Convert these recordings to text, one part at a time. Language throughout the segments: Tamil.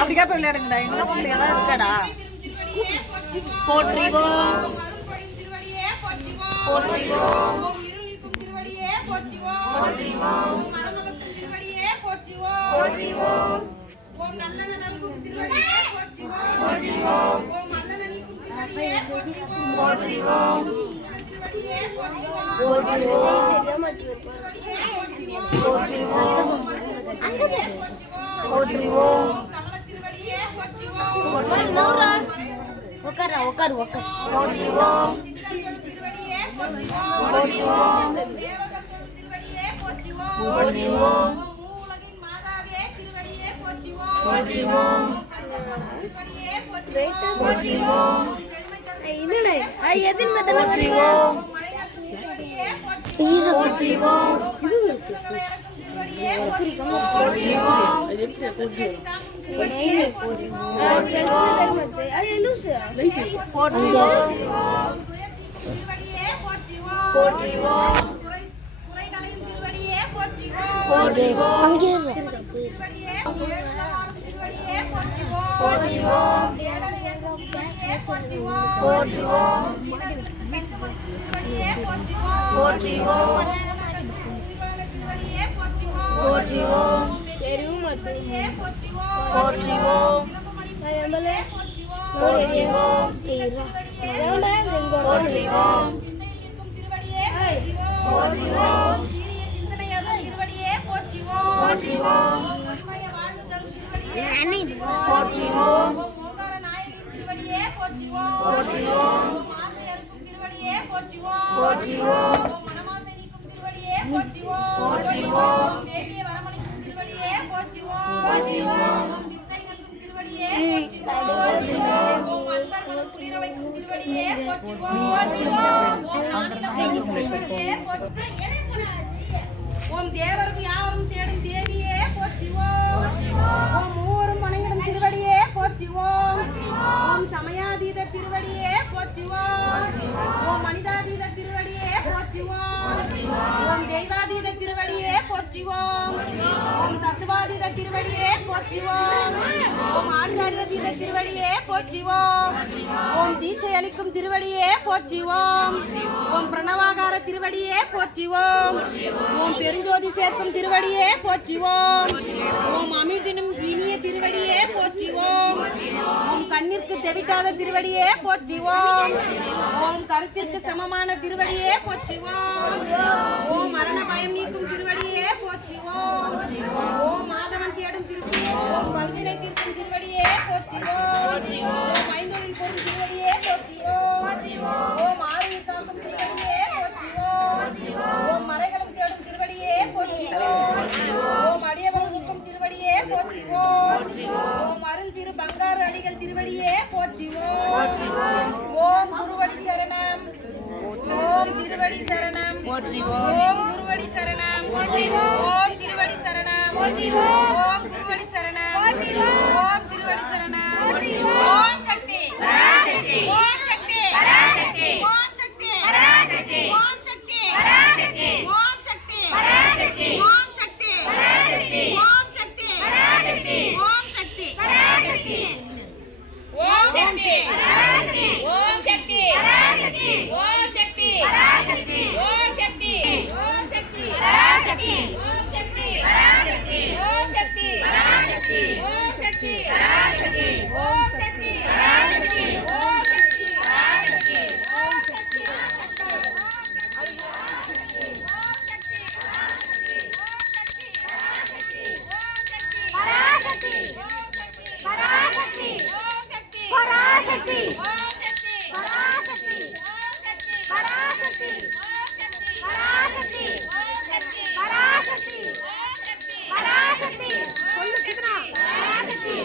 அப்படிக்கா போய் விளையாடுங்கடா எங்க பிள்ளை ஏதாவது இருக்காடா போற்றிவோம் போற்றிவோம் போற்றிவோம் போற்றிவோம் ஓம் நல்லன நல்கும் திருவடியே போற்றிவோம் போற்றிவோம் ஓம் நல்லன நீக்கும் திருவடியே போற்றிவோம் போற்றிவோம் திருவடியே போற்றிவோம் போற்றிவோம் போற்றிவோம் போற்றிவோம் கமல திருவடியே போற்றிவோம் உட்கார் உட்கார் உட்கார் போற்றிவோம் திருவடியே போற்றிவோம் போற்றிவோம் தேவதத்தன் திருவடியே போற்றிவோம் போற்றிவோம் மூலகின் மாதாவே திருவடியே போற்றிவோம் போற்றிவோம் திருவடியே போற்றிவோம் போற்றிவோம் என்னடா எதின் மதன போற்றிவோம் இது போற்றிவோம் திருவடியே போற்றிவோம் போற்றிவோம் அது எப்படி போற்றிவோம் திருவடியே போற்றிவோம் போற்றிவோம் குறைகளையும் திருவடியே போற்றிவோம் போற்றிவோம் அங்கே திருவடியே திருவடியே போற்றிவோம் போற்றிவோம் திருவடியே போற்றிவோம் போற்றிவோம் திருவடியே போற்றிவோம் போற்றிவோம் போற்றிவோம் திருவடியே போற்றிவோம் போற்றிவோம் போற்றிவோம் போற்றிவோம் போற்றிவோம் ஓம் மனமாசை நீக்கும் திருவடியே போற்றிவோம் போற்றிவோம் வேண்டிய வரமளிக்கும் திருவடியே போற்றிவோம் போற்றிவோம் ஓம் திசை நல்கும் திருவடியே போற்றிவோம் ஓம் அன்பர்கள் குளிர வைக்கும் திருவடியே போற்றிவோம் ஓம் நானிலம் வைக்கும் திருவடியே போற்றிவோம் ஓம் தேவரும் யாவரும் தேடும் தேவியே போற்றிவோம் ஓம் மூவரும் வணங்கிடும் திருவடியே போற்றிவோம் ஓம் சமயாதீத திருவடியே போற்றிவோம் ஓம் மனிதாதீத திருவடியே போற்றிவோம் ஓம் தெய்வாதீத திருவடியே போற்றிவோம் ஓம் தத்துவாதீத திருவடியே போற்றிவோம் ஓம் ஆச்சாரியதீத திருவடியே போற்றிவோம் ஓம் தீட்சை அளிக்கும் திருவடியே போற்றிவோம் ஓம் பிரணவாகார திருவடியே போற்றிவோம் ஓம் பெருஞ்சோதி சேர்க்கும் திருவடியே போற்றிவோம் ஓம் அமிர்தினும் இனிய திருவடியே போற்றிவோம் ஓம் கண்ணிற்கு தெவிட்டாத திருவடியே போற்றிவோம் ஓம் கருத்திற்கு சமமான திருவடியே போற்றிவோம் ஓம் மரண பயம் நீக்கும் திருவடியே போற்றிவோம் ஓம் மாதவன் தேடும் திருவடியே ஓம் வல்வினை தீர்க்கும் திருவடியே போற்றிவோம் ஓம் ஐந்தொழில் பொருள் திருவடியே போற்றிவோம் ஓம் ஆறுயில் காக்கும் திருவடியே போற்றிவோம் ஓம் மறைகளும் தேடும் திருவடியே போற்றிவோம் ஓம் அடியவன் நிற்கும் திருவடியே போற்றிவோம் ஓம் அருள்திரு பங்காரு அடிகள் திருவடியே போற்றிவோம் ஓம் குருவடி சரணம் ஓம் திருவடி சரணம் ஓம் குருவடி சரணம் ஓம் திருவடி சரணம் ஓம் குருவடி சரணம் ஓம் திருவடி சரணம் ஓம் சக்தி ஓம் சக்தி ஓம் சக்தி ஓம் சக்தி ஓம் சக்தி ஓம் சக்தி ஓம் சக்தி ஓம் சக்தி ஓம் சக்தி ஓம் சக்தி ஓம் சக்தி ஓம் சக்தி ஓம் சக்தி ஓம் சக்தி ஓம் சக்தி ஓம் சக்தி ஓம் சக்தி பராசக்தி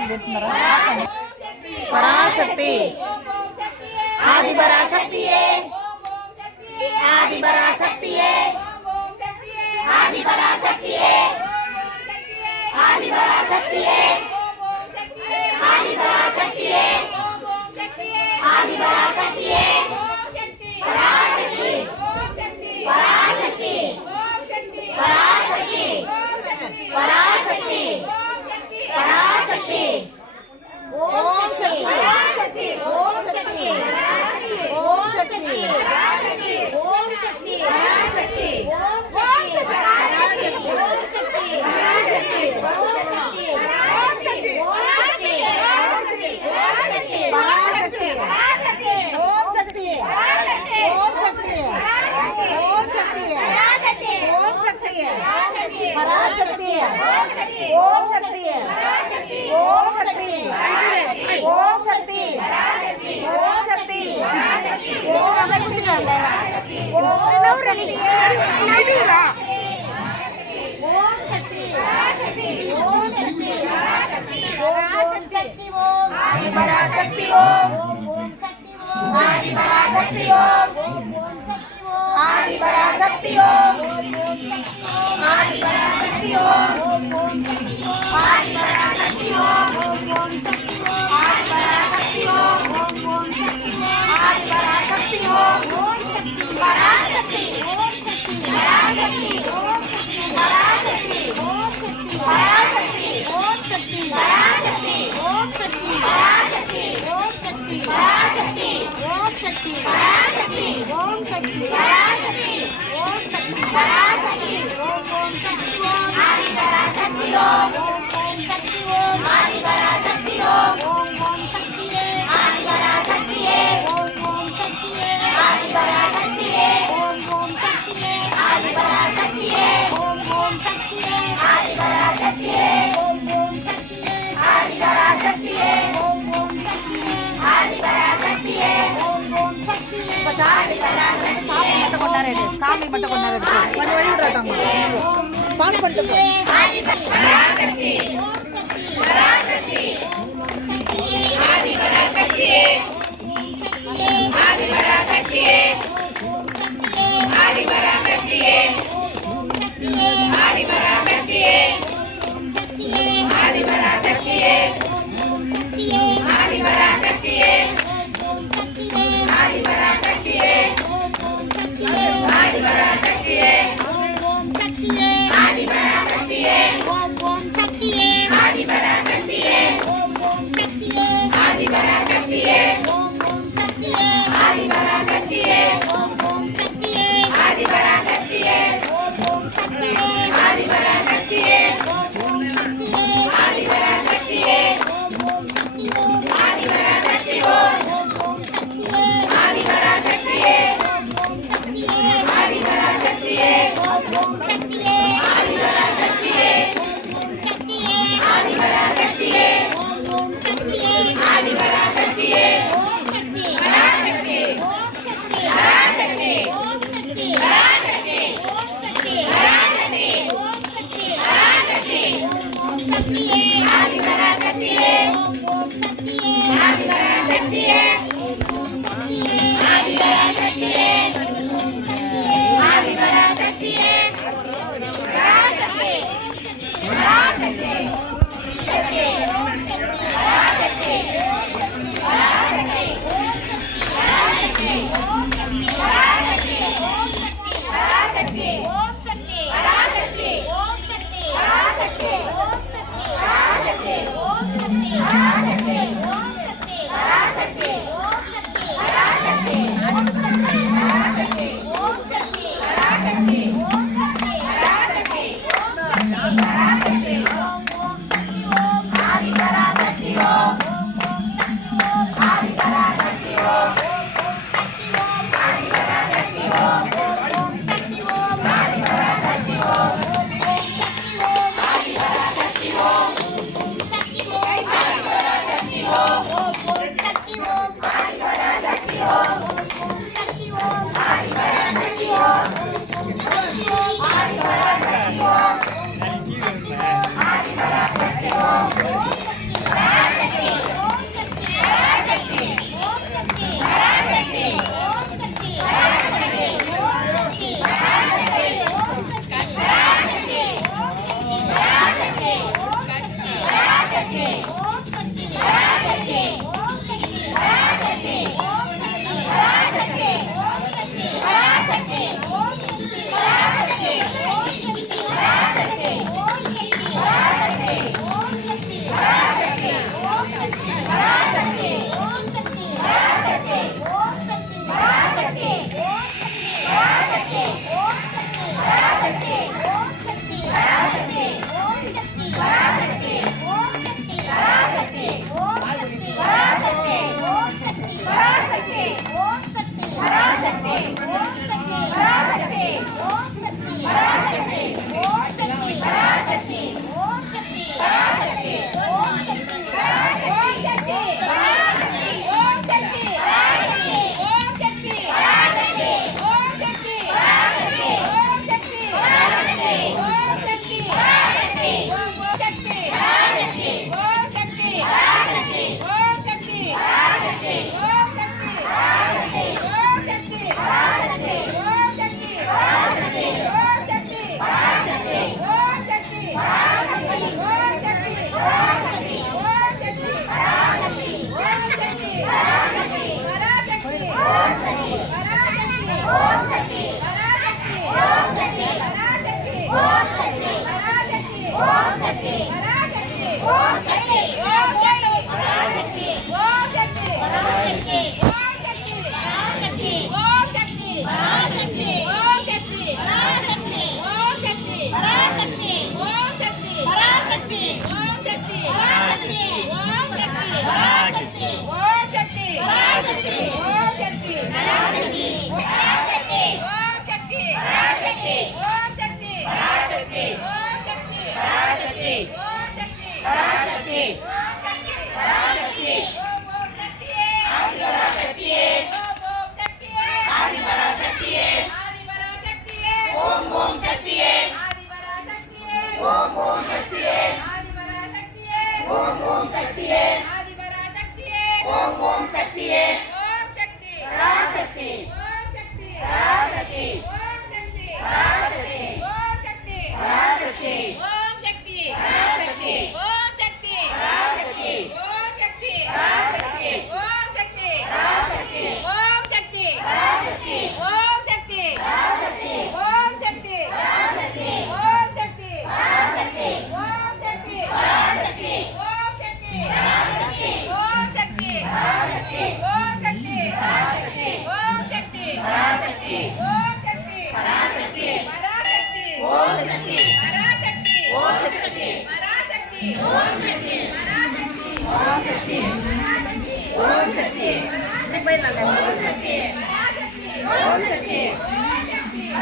క్లాసులు చెప్తున్నారా? పరాశక్తి ఆది పరాశక్తియే ఆది పరాశక్తియే ఆది పరాశక్తియే ఆది పరాశక్తియే ఆది పరాశక్తియే ఆది పరాశక్తియే పరాశక్తి పరాశక్తి పరాశక్తి పరాశక్తి పరాశక్తి ఓం శక్తి పరాశక్తి ఓం శక్తి ఓం శక్తి పరాశక్తి ఓం శక్తి పరాశక్తి ఓం శక్తి పరాశక్తి ఓం శక్తి పరాశక్తి ఓం శక్తి పరాశక్తి పరాశక్తి పరాశక్తి ఓం శక్తి పరాశక్తి ఓం శక్తి ఓం శక్తి పరాశక్తి ఓం శక్తి పరాశక్తి ఓం శక్తి ఓం శక్తి ఓం శక్తి ఓం శక్తి ఓం శక్తి ఓం నౌరలి నడిరా ఓం శక్తి ఓం శక్తి పరాశక్తి ఓం ఆది పరాశక్తి ఓం ఆది పరాశక్తి ఓం ఆది పరాశక్తి ఓం ఆది పరాశక్తి ఓం ఆది పరాశక్తి ఓం ఆది పరాశక్తి ఓం ఆది పరాశక్తి ఓం పరాశక్తి పరాశక్తి పరాశక్తి పరాశక్తి ఓం శక్తి పరాశక్తి ఓం శక్తి పరాశక్తి ఓం శక్తి పరాశక్తి ఓం శక్తి పరాశక్తి ఓం శక్తి పరాశక్తి ఓం శక్తి పరాశక్తి ఓం శక్తి ఆది పరాశక్తి ఓం శక్తి ఓం ఆది పరాశక్తి ఓం శక్తి ఆది పరాశక్తి ఓం శక్తి ఆది పరాశక్తి ఓం శక్తి ఆది పరాశక్తి ఓం శక్తి ఆది పరాశక్తి ఓం శక్తి ఆది పరాశక్తి ఓం శక్తి ఆది పరాశక్తి ఓం శక్తి சாமி மட்டும் கொண்டாரு சாமி மட்டும் கொண்டாரு கொஞ்சம் வெளியிடுறாங்க பாஸ் பண்ணிட்டு ஆதி பராசக்தி பராசக்தி ஆதி பராசக்தி ஆதி பராசக்தி ஆதி பராசக்தி ஆதி பராசக்தி ஆதி பராசக்தி ஆதி பராசக்தி ஆதி பராசக்தி ஆதி பராசக்தி ஆதி பராசக்தி ஓம் சக்தி ஆதி பராசக்தி ஓம் சக்தி ஆதி பராசக்தி ஓம் சக்தி ஆதி பராசக்தி ஓம் சக்தி ஆதி பராசக்தி ஓம் சக்தி ஆதி பராசக்தி ஓம் சக்தி ஆதி பராசக்தி ஓம் சக்தி ஆதி பராசக்தி ஓம் சக்தி ஆதி பராசக்தி ஓம் சக்தி ஆதி பராசக்தி ஓம் சக்தி ஆதி பராசக்தி ஓம் சக்தி ஆதி பராசக்தி ஓம் சக்தி ஆதி பராசக்தி ஓம் சக்தி பராசக்தி ஓம் சக்தி பராசக்தி ஓம் சக்தி பராசக்தி ஓம் சக்தி பராசக்தி ஓம் சக்தி பராசக்தி ஓம் சக்தி ஆதி பராசக்தி ஓம் சக்தி ஆதி பராசக்தி ஓம் சக்தி ஆதி பராசக்தி ஆதி பராசக்தி பராசக்தி பராசக்தி சக்தி பராசக்தி பராசக்தி பராசக்தி ஓம் சக்தி பராசக்தி ஓம் சக்தி பராசக்தி ஓம் சக்தி பராசக்தி ஓம் சக்தி பராசக்தி ஓம் சக்தி பராசக்தி ஓம் சக்தி பராசக்தி ஓம் சக்தி பராசக்தி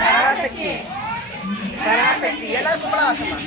பராசக்தி பராசக்தி எல்லாரும் கும்பலா வரணுமா?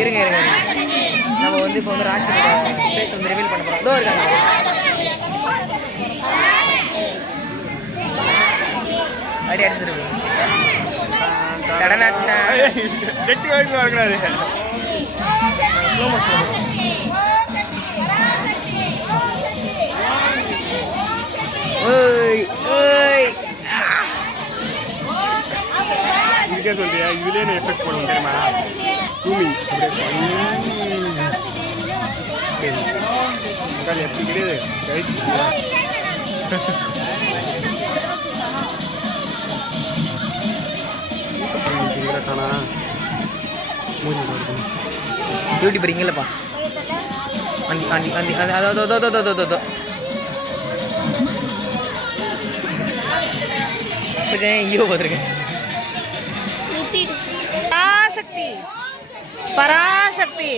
இருங்க நம்ம வந்து இப்போ வந்து ராசி பேஸ் வந்து ரிவீல் பண்ண போகிறோம். இதோ இருக்காங்க. அடி அடிச்சிருக்கு கடனாட்ட கெட்டி வயசு வரக்கூடாது. ஓய் ஓய் இதுக்கே சொல்றியா? இதுலேயே நான் எஃபெக்ட் பண்ணுவோம் தெரியுமா? ஜூமிங் எப்படி கிடையாது ரைட் பியூட்டி போறீங்களப்பா அண்டி அண்டி அண்டி அதோ ஐயோ பார்த்துருக்கேன். பராசக்தி பராசக்தி